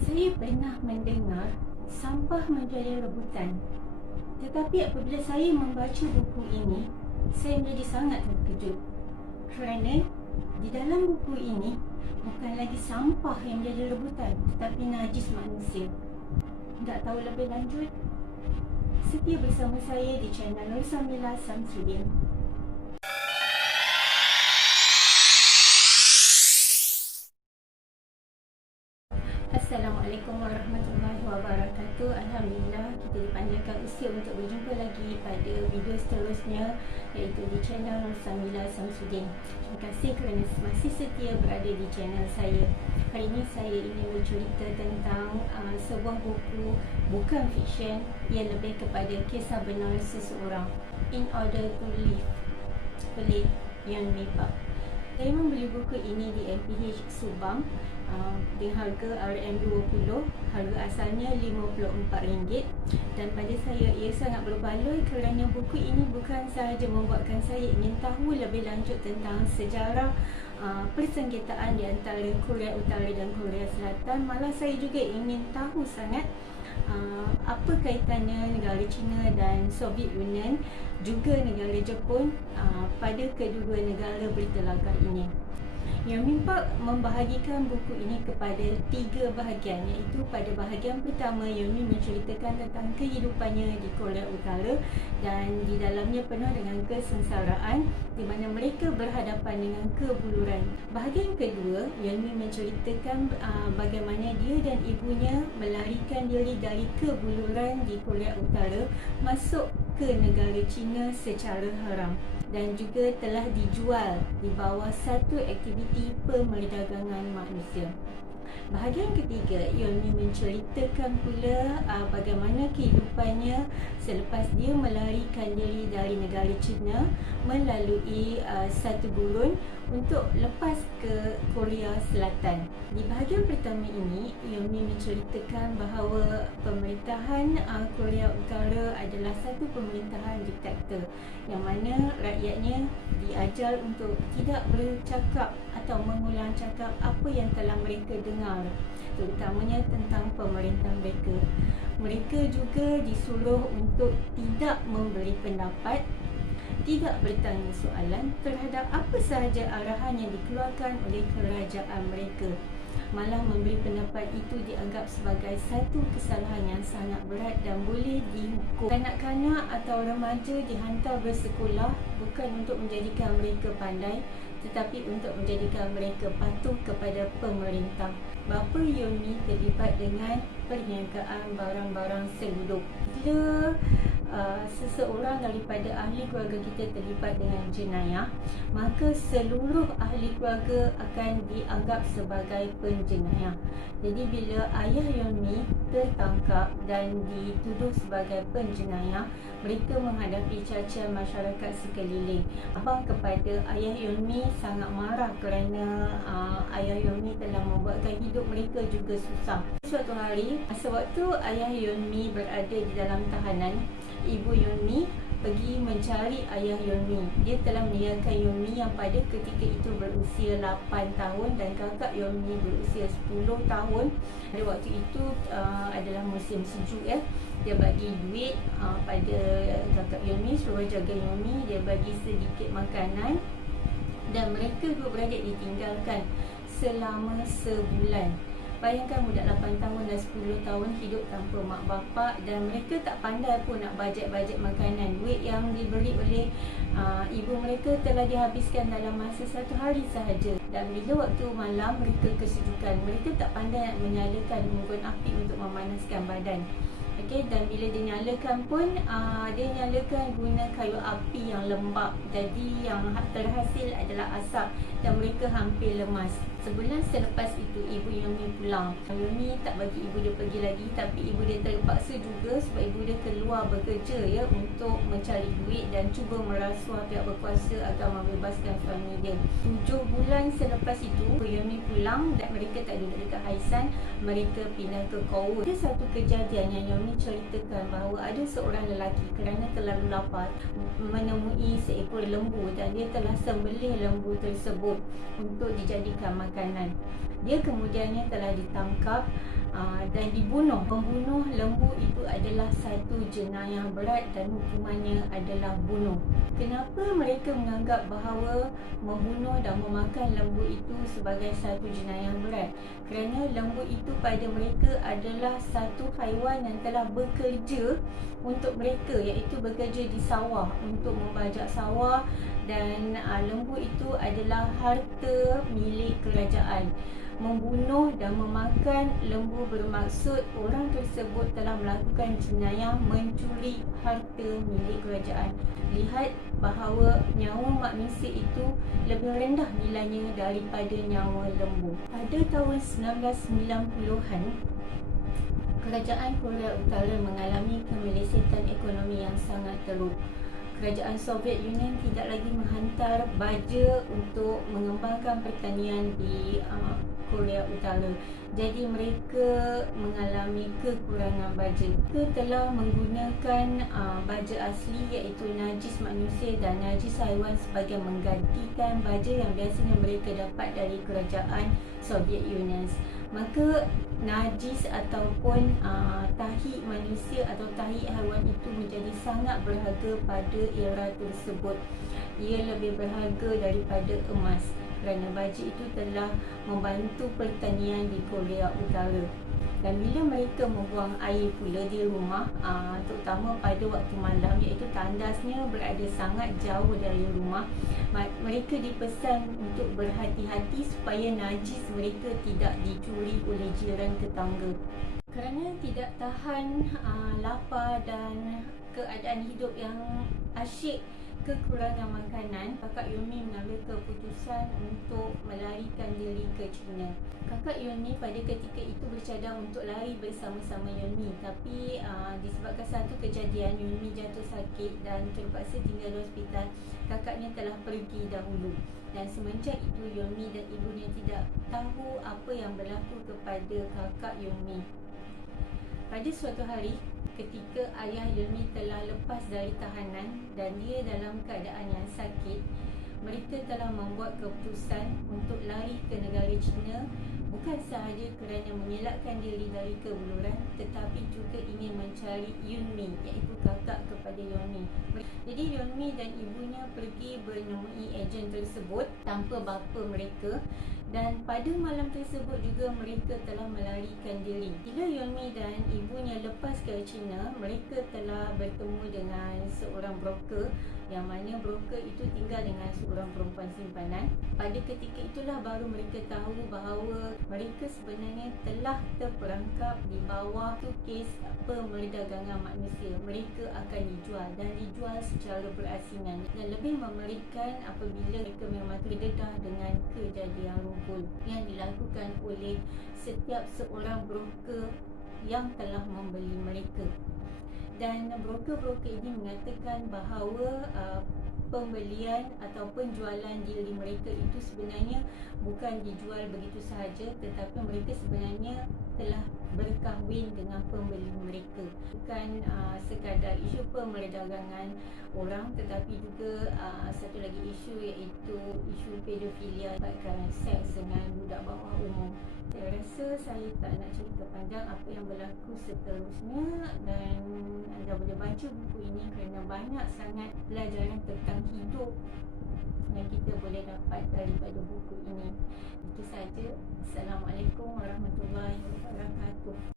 Saya pernah mendengar sampah menjadi rebutan. Tetapi apabila saya membaca buku ini, saya menjadi sangat terkejut. Kerana di dalam buku ini bukan lagi sampah yang menjadi rebutan, tetapi najis manusia. Tak tahu lebih lanjut? Setia bersama saya di channel Nursamila Samsudin. Assalamualaikum warahmatullahi wabarakatuh. Alhamdulillah kita dipanjangkan usia untuk berjumpa lagi pada video seterusnya, iaitu di channel Nursamila Samsudin. Terima kasih kerana masih setia berada di channel saya. Hari ini saya ingin bercerita tentang sebuah buku bukan fiksyen, ia lebih kepada kisah benar seseorang. In Order to Live oleh Yeon Mi Park. Saya membeli buku ini di LPH Subang dengan harga RM20. Harga asalnya RM54 dan pada saya ia sangat berbaloi kerana buku ini bukan sahaja membuatkan saya ingin tahu lebih lanjut tentang sejarah persengketaan di antara Korea Utara dan Korea Selatan. Malah saya juga ingin tahu sangat apa kaitannya negara China dan Soviet Union, juga negara Jepun pada kedua-dua negara bertelagah ini. Yeon Mi Park membahagikan buku ini kepada 3 bahagian, iaitu pada bahagian pertama Yeon Mi menceritakan tentang kehidupannya di Korea Utara dan di dalamnya penuh dengan kesengsaraan di mana mereka berhadapan dengan kebuluran. Bahagian kedua, Yeon Mi menceritakan bagaimana dia dan ibunya melarikan diri dari kebuluran di Korea Utara masuk ke negara China secara haram dan juga telah dijual di bawah satu aktiviti pemerdagangan manusia. Bahagian ketiga, Yeon Mi menceritakan pula bagaimana kehidupannya selepas dia melarikan diri dari negara China melalui satu gurun untuk lepas ke Korea Selatan. Di bahagian pertama ini, Yeon Mi menceritakan bahawa pemerintahan Korea Utara adalah satu pemerintahan diktator yang mana rakyatnya diajar untuk tidak bercakap atau mengulang cakap apa yang telah mereka dengar, terutamanya tentang pemerintah mereka. Mereka juga disuruh untuk tidak memberi pendapat, tidak bertanya soalan terhadap apa sahaja arahan yang dikeluarkan oleh kerajaan mereka. Malah memberi pendapat itu dianggap sebagai satu kesalahan yang sangat berat dan boleh dihukum. Kanak-kanak atau remaja dihantar bersekolah bukan untuk menjadikan mereka pandai, tetapi untuk menjadikan mereka patuh kepada pemerintah. Bapa Yeon Mi terlibat dengan perniagaan barang-barang selundup. Bila seseorang daripada ahli keluarga kita terlibat dengan jenayah, maka seluruh ahli keluarga akan dianggap sebagai penjenayah. Jadi bila ayah Yeon Mi tertangkap dan dituduh sebagai penjenayah, mereka menghadapi cacian masyarakat sekeliling. Abang kepada ayah Yeon Mi sangat marah kerana ayah Yeon Mi telah membuatkan hidup mereka juga susah. Suatu hari, sewaktu ayah Yeon Mi berada di dalam tahanan, ibu Yeon Mi pergi mencari ayah Yeon Mi. Dia telah meninggalkan Yeon Mi yang pada ketika itu berusia 8 tahun dan kakak Yeon Mi berusia 10 tahun. Pada waktu itu adalah musim sejuk ya. Dia bagi duit pada kakak Yeon Mi, suruh jaga Yeon Mi, dia bagi sedikit makanan dan mereka dua beradik ditinggalkan selama sebulan. Bayangkan budak 8 tahun dan 10 tahun hidup tanpa mak bapak dan mereka tak pandai pun nak bajet-bajet makanan. Duit yang diberi oleh ibu mereka telah dihabiskan dalam masa 1 hari sahaja. Dan bila waktu malam mereka kesejukan, mereka tak pandai nak menyalakan unggun api untuk memanaskan badan. Okey, dan bila dia nyalakan pun dia nyalakan guna kayu api yang lembap. Jadi yang terhasil adalah asap dan mereka hampir lemas. Sebulan selepas itu ibu Yeon Mi pulang. Yeon Mi tak bagi ibu dia pergi lagi, tapi ibu dia terpaksa juga sebab ibu dia keluar bekerja ya untuk mencari duit dan cuba merasuah pihak berkuasa agar membebaskan suami dia. 7 bulan selepas itu Yeon Mi pulang dan mereka tak duduk dekat Haisan, mereka pindah ke Koun. Ada satu kejadian yang Yeon Mi ceritakan bahawa ada seorang lelaki kerana terlalu lapar menemui seekor lembu dan dia telah sembelih lembu tersebut untuk dijadikan makanan. Dia kemudiannya telah ditangkap dan dibunuh. Membunuh lembu itu adalah satu jenayah berat dan hukumannya adalah bunuh. Kenapa mereka menganggap bahawa membunuh dan memakan lembu itu sebagai satu jenayah berat? Kerana lembu itu pada mereka adalah satu haiwan yang telah bekerja untuk mereka, iaitu bekerja di sawah untuk membajak sawah, dan lembu itu adalah harta milik kerajaan. Membunuh dan memakan lembu bermaksud orang tersebut telah melakukan jenayah mencuri harta milik kerajaan. Lihat bahawa nyawa manusia itu lebih rendah nilainya daripada nyawa lembu. Pada tahun 1990-an, kerajaan Korea Utara mengalami kemelesetan ekonomi yang sangat teruk. Kerajaan Soviet Union tidak lagi menghantar baja untuk mengembangkan pertanian di Korea Utara. Jadi mereka mengalami kekurangan baja. Mereka telah menggunakan baja asli, iaitu najis manusia dan najis haiwan, sebagai menggantikan baja yang biasanya mereka dapat dari kerajaan Soviet Union. Maka najis ataupun tahi manusia atau tahi haiwan itu menjadi sangat berharga pada era tersebut. Ia lebih berharga daripada emas, kerana baja itu telah membantu pertanian di Korea Utara. Dan bila mereka membuang air pula di rumah, terutama pada waktu malam, iaitu tandasnya berada sangat jauh dari rumah, mereka dipesan untuk berhati-hati supaya najis mereka tidak dicuri oleh jiran tetangga. Kerana tidak tahan lapar dan keadaan hidup yang asyik, kekurangan makanan, Kakak Yumi mengambil keputusan untuk melarikan diri ke China. Kakak Yumi pada ketika itu bercadang untuk lari bersama-sama Yumi, tapi disebabkan satu kejadian, Yumi jatuh sakit dan terpaksa tinggal di hospital. Kakaknya telah pergi dahulu, dan semenjak itu Yumi dan ibunya tidak tahu apa yang berlaku kepada kakak Yumi. Pada suatu hari, ketika ayah Yumi telah lepas dari tahanan dan dia dalam keadaan yang sakit, mereka telah membuat keputusan untuk lari ke negara China, bukan sahaja kerana mengelakkan diri dari kebuluran, tetapi juga ingin mencari Yumi, iaitu kakak kepada Yumi. Jadi Yumi dan ibunya pergi menemui ejen tersebut tanpa bapa mereka, dan pada malam tersebut juga mereka telah melarikan diri. Bila Yumi dan ibunya lepas ke China, mereka telah bertemu dengan seorang broker, yang mana broker itu tinggal dengan seorang perempuan simpanan. Pada ketika itulah baru mereka tahu bahawa mereka sebenarnya telah terperangkap di bawah tu kes pemerdagangan manusia. Mereka akan dijual, dan dijual secara berasingan, dan lebih mengerikan apabila mereka memang terdedah dengan kejadian rumpul yang dilakukan oleh setiap seorang broker yang telah membeli mereka. Dan broker-broker ini mengatakan bahawa pembelian atau penjualan diri mereka itu sebenarnya bukan dijual begitu sahaja, tetapi mereka sebenarnya telah berkahwin dengan pembeli mereka. Bukan sekadar isu pemerdagangan orang, tetapi juga satu lagi isu, iaitu isu pedofilia, bahkan seks dengan budak bawah umur. Saya rasa saya tak nak cerita panjang apa yang berlaku seterusnya, dan anda boleh baca buku ini kerana banyak sangat pelajaran tentang hidup yang kita boleh dapat daripada buku ini. Itu saja. Assalamualaikum warahmatullahi wabarakatuh.